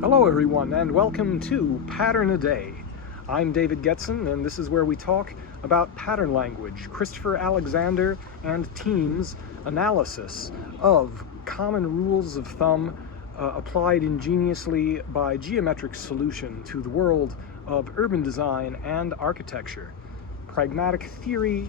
Hello everyone, and welcome to Pattern a Day. I'm David Getson, and this is where we talk about pattern language, Christopher Alexander and team's analysis of common rules of thumb applied ingeniously by geometric solution to the world of urban design and architecture. Pragmatic theory,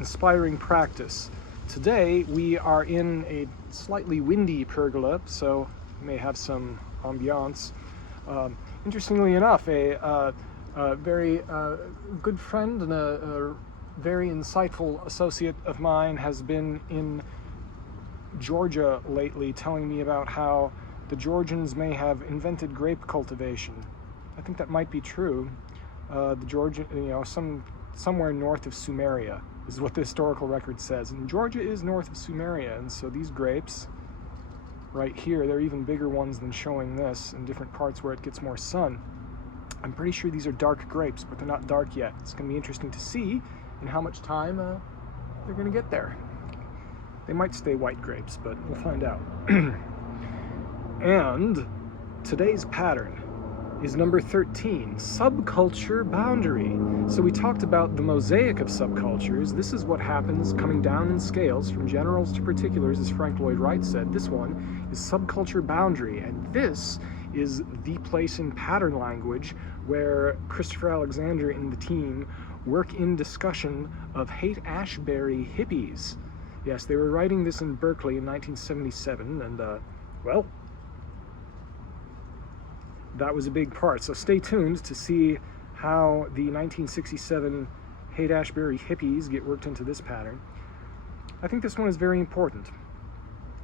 inspiring practice. Today we are in a slightly windy pergola, so we may have some ambiance. Interestingly enough, a very good friend and a very insightful associate of mine has been in Georgia lately, telling me about how the Georgians may have invented grape cultivation. I think that might be true. The Georgian, somewhere north of Sumeria is what the historical record says, and Georgia is north of Sumeria, and so these grapes right here, they're even bigger ones than showing this in different parts where it gets more sun. I'm pretty sure these are dark grapes, but they're not dark yet. It's going to be interesting to see in how much time they're going to get there. They might stay white grapes, but we'll find out. And today's pattern is number 13, subculture boundary. So we talked about the mosaic of subcultures. This is what happens coming down in scales from generals to particulars, as Frank Lloyd Wright said. This one is subculture boundary, and this is the place in pattern language where Christopher Alexander and the team work in discussion of Haight-Ashbury hippies. Yes, they were writing this in Berkeley in 1977, and well, that was a big part. So stay tuned to see how the 1967 Haight-Ashbury hippies get worked into this pattern. I think this one is very important.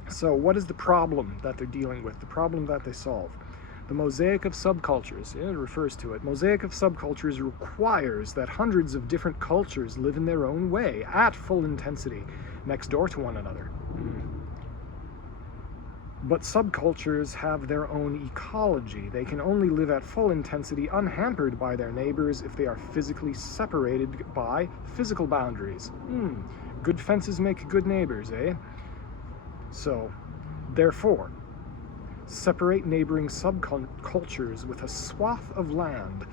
So what is the problem that they're dealing with, the problem that they solve? The mosaic of subcultures, it refers to it. Mosaic of subcultures requires that hundreds of different cultures live in their own way, at full intensity, next door to one another. But subcultures have their own ecology. They can only live at full intensity, unhampered by their neighbors, if they are physically separated by physical boundaries. Good fences make good neighbors, eh? So, therefore, separate neighboring subcultures with a swath of land,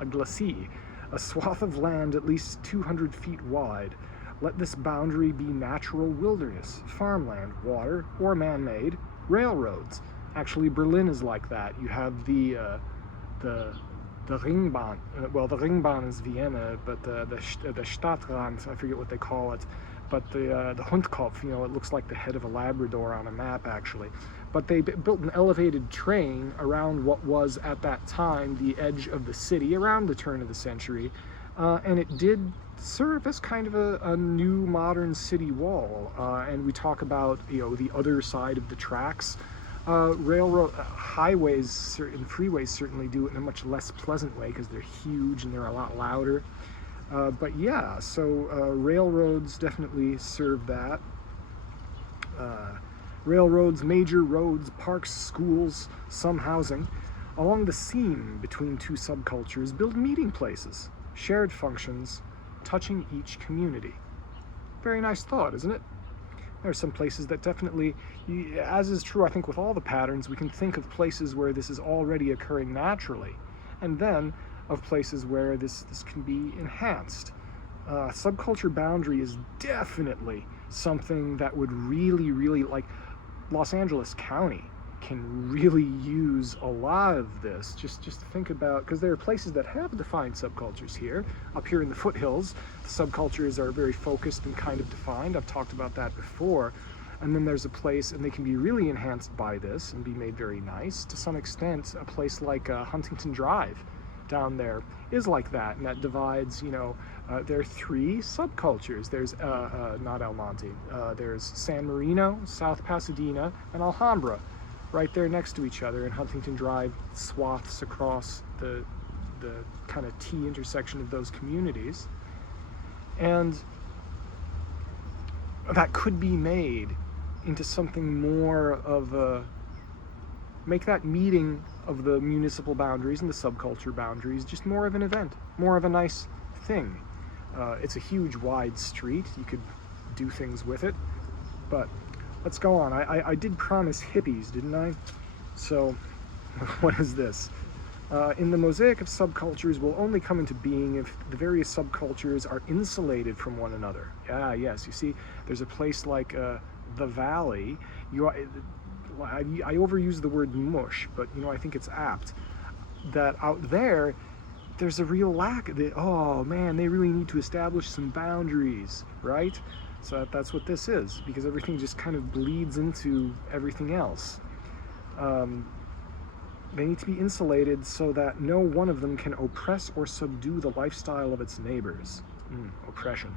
a glacis, a swath of land at least 200 feet wide. Let this boundary be natural wilderness, farmland, water, or man-made, railroads. Actually, Berlin is like that. You have the Ringbahn. Well, the Ringbahn is Vienna, but the Stadtrand, I forget what they call it. But the Hundkopf, it looks like the head of a Labrador on a map, actually. But they built an elevated train around what was, at that time, the edge of the city, around the turn of the century. And it did serve as kind of a new modern city wall. And we talk about, the other side of the tracks. Railroad, highways and freeways certainly do it in a much less pleasant way because they're huge and they're a lot louder. But yeah, so railroads definitely serve that. Railroads, major roads, parks, schools, some housing. Along the seam between two subcultures, build meeting places, shared functions, touching each community. Very nice thought, isn't it? There are some places that definitely, as is true I think with all the patterns, we can think of places where this is already occurring naturally, and then of places where this can be enhanced. Subculture boundary is definitely something that would really, like Los Angeles County can really use a lot of this. Just think about, because there are places that have defined subcultures here. Up here in the foothills, the subcultures are very focused and kind of defined. I've talked about that before. And then there's a place, and they can be really enhanced by this and be made very nice. To some extent, a place like Huntington Drive down there is like that, and that divides, there are three subcultures. There's, not El Monte, there's San Marino, South Pasadena, and Alhambra, right there next to each other, and Huntington Drive swaths across the kind of T intersection of those communities. And that could be made into something more of a, make that meeting of the municipal boundaries and the subculture boundaries just more of an event, more of a nice thing. It's a huge wide street, you could do things with it, but let's go on. I did promise hippies, didn't I? So What is this? In the mosaic of subcultures will only come into being if the various subcultures are insulated from one another. Yes, you see, there's a place like the Valley. I overuse the word mush, but I think it's apt. That out there, there's a real lack of it. Oh man, they really need to establish some boundaries, right? So that's what this is, because everything just kind of bleeds into everything else. They need to be insulated so that no one of them can oppress or subdue the lifestyle of its neighbors. Oppression.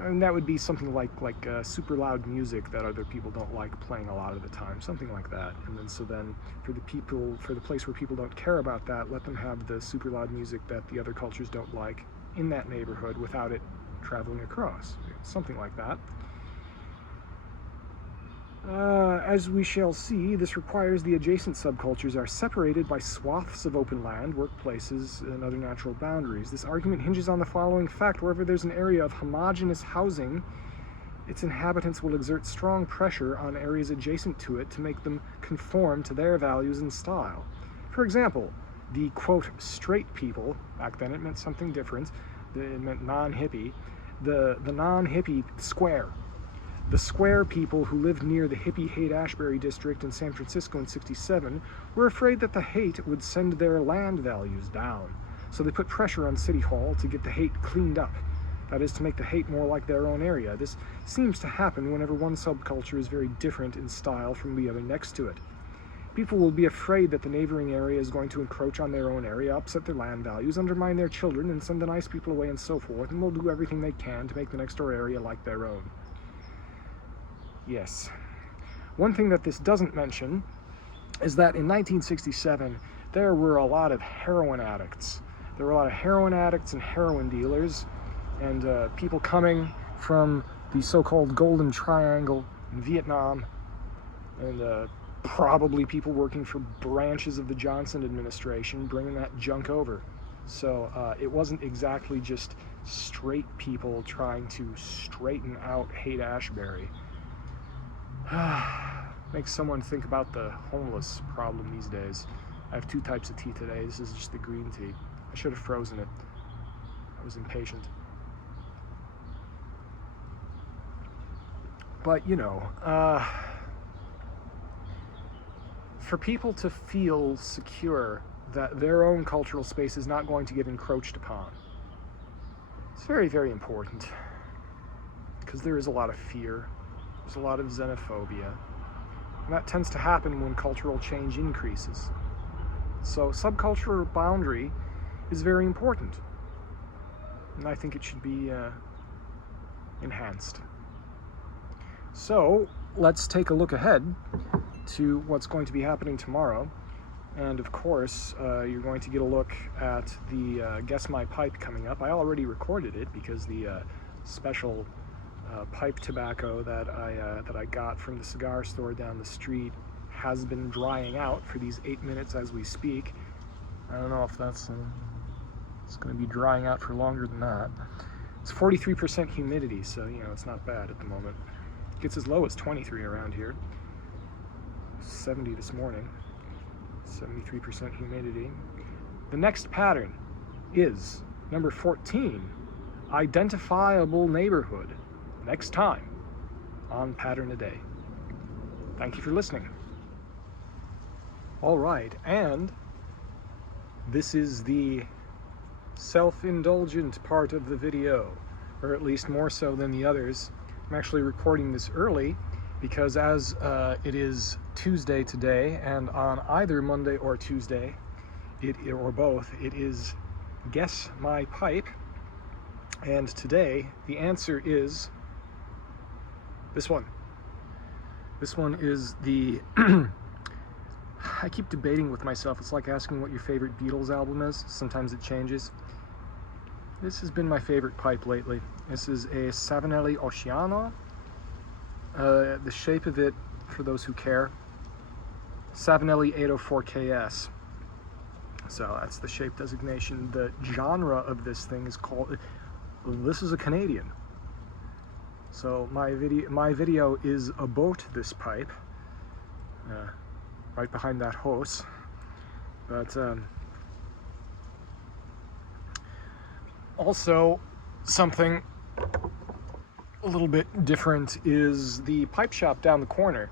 I mean, that would be something like super loud music that other people don't like playing a lot of the time, something like that. And then for the place where people don't care about that, let them have the super loud music that the other cultures don't like in that neighborhood without it traveling across, something like that. As we shall see, this requires the adjacent subcultures are separated by swaths of open land, workplaces, and other natural boundaries. This argument hinges on the following fact: wherever there's an area of homogeneous housing, its inhabitants will exert strong pressure on areas adjacent to it to make them conform to their values and style. For example, the, quote, straight people, back then it meant something different, it meant non-hippie, the non-hippie square. The square people who lived near the hippie Haight-Ashbury district in San Francisco in '67 were afraid that the hate would send their land values down. So they put pressure on City Hall to get the hate cleaned up. That is, to make the hate more like their own area. This seems to happen whenever one subculture is very different in style from the other next to it. People will be afraid that the neighboring area is going to encroach on their own area, upset their land values, undermine their children, and send the nice people away and so forth, and will do everything they can to make the next door area like their own. Yes. One thing that this doesn't mention is that in 1967, there were a lot of heroin addicts. There were a lot of heroin addicts and heroin dealers, and people coming from the so-called Golden Triangle in Vietnam, and probably people working for branches of the Johnson administration bringing that junk over. So it wasn't exactly just straight people trying to straighten out Haight-Ashbury. Makes someone think about the homeless problem these days. I have 2 types of tea today. This is just the green tea. I should have frozen it. I was impatient. But, for people to feel secure that their own cultural space is not going to get encroached upon, it's very, very important. Because there is a lot of fear. There's a lot of xenophobia, and that tends to happen when cultural change increases. So subcultural boundary is very important, and I think it should be enhanced. So let's take a look ahead to what's going to be happening tomorrow, and of course you're going to get a look at the Guess My Pipe coming up. I already recorded it because the special pipe tobacco that I got from the cigar store down the street has been drying out for these 8 minutes as we speak. I don't know if it's going to be drying out for longer than that. It's 43% humidity, so it's not bad at the moment. It gets as low as 23 around here. 70 this morning. 73% humidity. The next pattern is number 14, identifiable neighborhood. Next time on Pattern a Day. Thank you for listening. All right, and this is the self-indulgent part of the video, or at least more so than the others. I'm actually recording this early because as it is Tuesday today, and on either Monday or Tuesday, or both, it is Guess My Pipe, and today the answer is this one. This one is the I keep debating with myself. It's like asking what your favorite Beatles album is. Sometimes it changes. This has been my favorite pipe lately. This is a Savinelli Oceano. The shape of it, for those who care, Savinelli 804KS. So that's the shape designation. The genre of this thing is called, this is a Canadian. So my video is about this pipe. right behind that hose. But also something a little bit different is the pipe shop down the corner.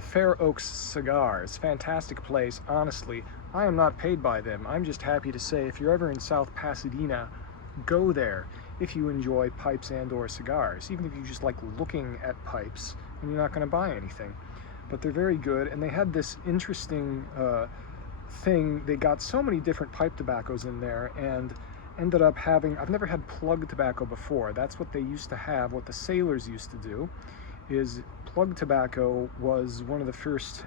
Fair Oaks Cigars, fantastic place. Honestly, I am not paid by them. I'm just happy to say if you're ever in South Pasadena, go there if you enjoy pipes and or cigars, even if you just like looking at pipes and you're not going to buy anything. But they're very good, and they had this interesting thing. They got so many different pipe tobaccos in there, and ended up having, I've never had plug tobacco before. That's what they used to have. What the sailors used to do is plug tobacco was one of the first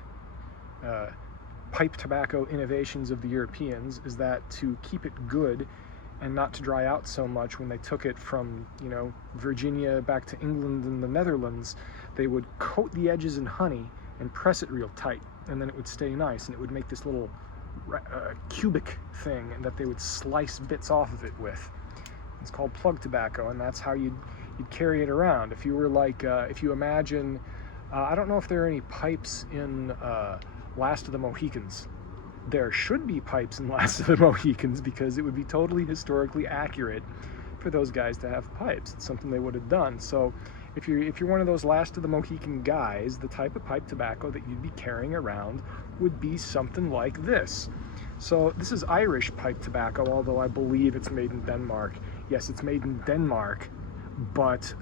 pipe tobacco innovations of the Europeans, is that to keep it good and not to dry out so much when they took it from, you know, Virginia back to England and the Netherlands, they would coat the edges in honey and press it real tight, and then it would stay nice, and it would make this little cubic thing and that they would slice bits off of it with. It's called plug tobacco, and that's how you'd carry it around. If you were like, if you imagine, I don't know if there are any pipes in Last of the Mohicans. There should be pipes in Last of the Mohicans, because it would be totally historically accurate for those guys to have pipes. It's something they would have done. So if you're one of those Last of the Mohican guys, the type of pipe tobacco that you'd be carrying around would be something like this. So this is Irish pipe tobacco, although I believe it's made in Denmark. Yes, it's made in Denmark, but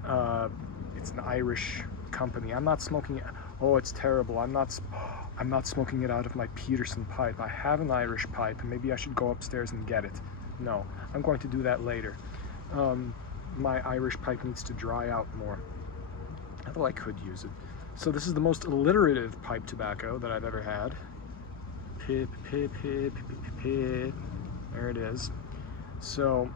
it's an Irish company. I'm not smoking it. Oh, it's terrible. I'm not smoking it out of my Peterson pipe. I have an Irish pipe, and maybe I should go upstairs and get it. No, I'm going to do that later. My Irish pipe needs to dry out more, although I could use it. So this is the most alliterative pipe tobacco that I've ever had. Pip, pip, pip, pip, pip, pip. There it is. So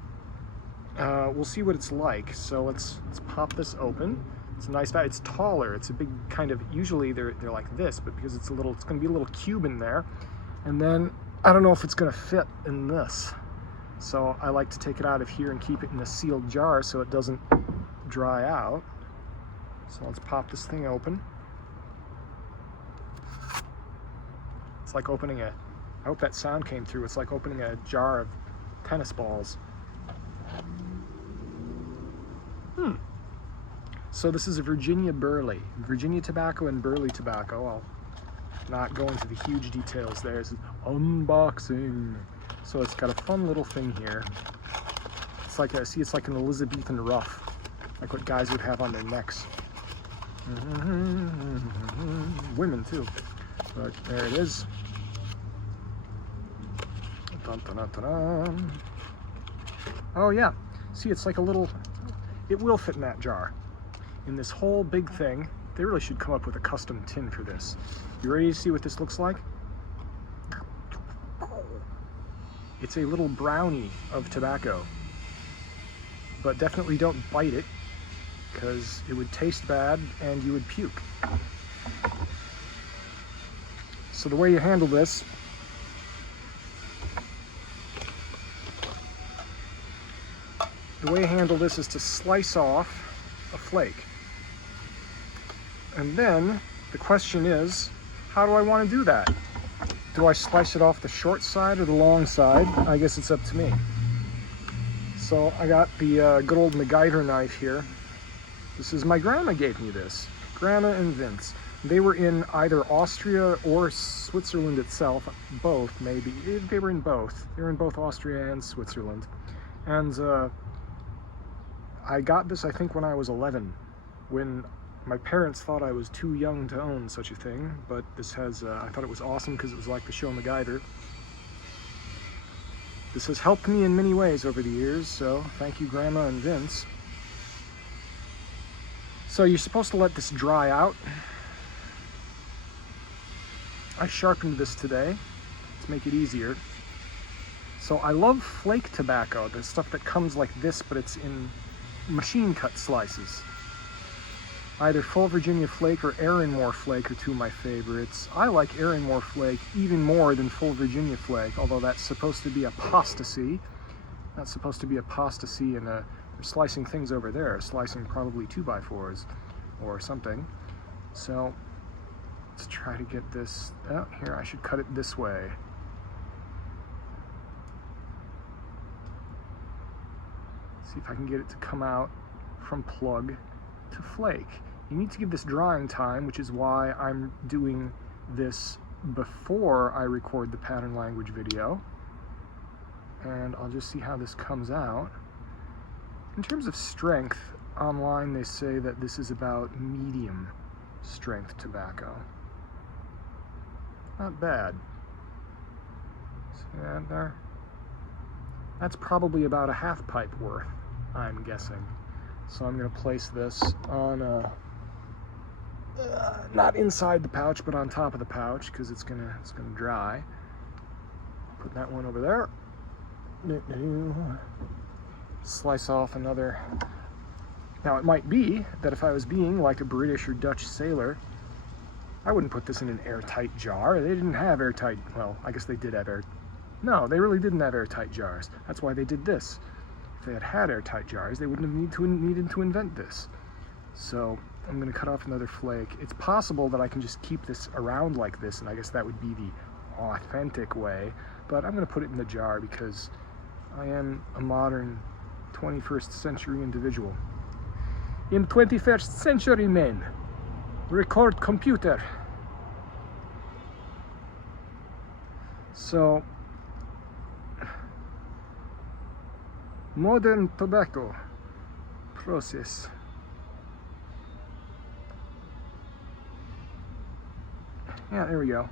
we'll see what it's like. So let's pop this open. It's a nice bag. It's taller. It's a big kind of, usually they're like this, but because it's going to be a little cube in there. And then I don't know if it's going to fit in this. So I like to take it out of here and keep it in a sealed jar so it doesn't dry out. So let's pop this thing open. It's like opening I hope that sound came through. It's like opening a jar of tennis balls. So this is a Virginia Burley. Virginia tobacco and Burley tobacco. I'll not go into the huge details there. It's unboxing. So it's got a fun little thing here. It's like it's like an Elizabethan ruff, like what guys would have on their necks. Women too. But there it is. Dun, dun, dun, dun, dun. Oh yeah, see, it's like a little, it will fit in that jar. In this whole big thing, they really should come up with a custom tin for this. You ready to see what this looks like? It's a little brownie of tobacco. But definitely don't bite it, because it would taste bad and you would puke. So the way you handle this, is to slice off a flake. And then the question is, how do I want to do that? Do I slice it off the short side or the long side? I guess it's up to me. So I got the good old MacGyver knife here. This is, my grandma gave me this. Grandma and Vince. They were in either Austria or Switzerland itself. Both, maybe. They were in both. They were in both Austria and Switzerland. And I got this, I think, when I was 11, when my parents thought I was too young to own such a thing, but this has, I thought it was awesome because it was like the show MacGyver. This has helped me in many ways over the years, so thank you, Grandma and Vince. So you're supposed to let this dry out. I sharpened this today to make it easier. So I love flake tobacco, the stuff that comes like this, but it's in machine cut slices. Either full Virginia flake or Erinmore flake are two of my favorites. I like Erinmore flake even more than full Virginia flake, although that's supposed to be apostasy. That's supposed to be apostasy, and they're slicing things over there, slicing probably 2x4s or something. So Let's try to get this, oh, here, I should cut it this way. See if I can get it to come out from plug to flake. You need to give this drying time, which is why I'm doing this before I record the pattern language video. And I'll just see how this comes out. In terms of strength, online they say that this is about medium strength tobacco. Not bad. See that there? That's probably about a half pipe worth, I'm guessing. So I'm going to place this on not inside the pouch, but on top of the pouch, because it's gonna dry. Put that one over there. Slice off another. Now it might be that if I was being like a British or Dutch sailor, I wouldn't put this in an airtight jar. They didn't have airtight, well, I guess they did have no, they really didn't have airtight jars. That's why they did this. If they had airtight jars, they wouldn't have needed to invent this. So I'm going to cut off another flake. It's possible that I can just keep this around like this, and I guess that would be the authentic way, but I'm going to put it in the jar because I am a modern 21st century individual. In 21st century, men, record computer. So, modern tobacco process. Yeah, there we go.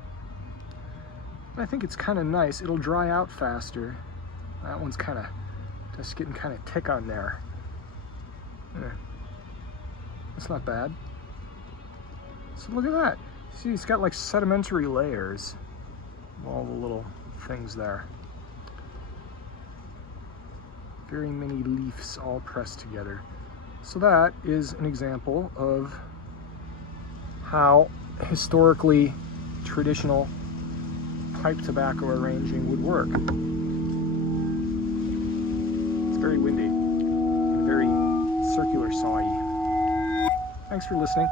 I think it's kind of nice. It'll dry out faster. That one's kind of just getting kind of thick on there. Yeah. That's not bad. So look at that. See, it's got like sedimentary layers. All the little things there. Very many leaves all pressed together. So that is an example of how historically traditional pipe tobacco arranging would work. It's very windy and very circular sawy. Thanks for listening.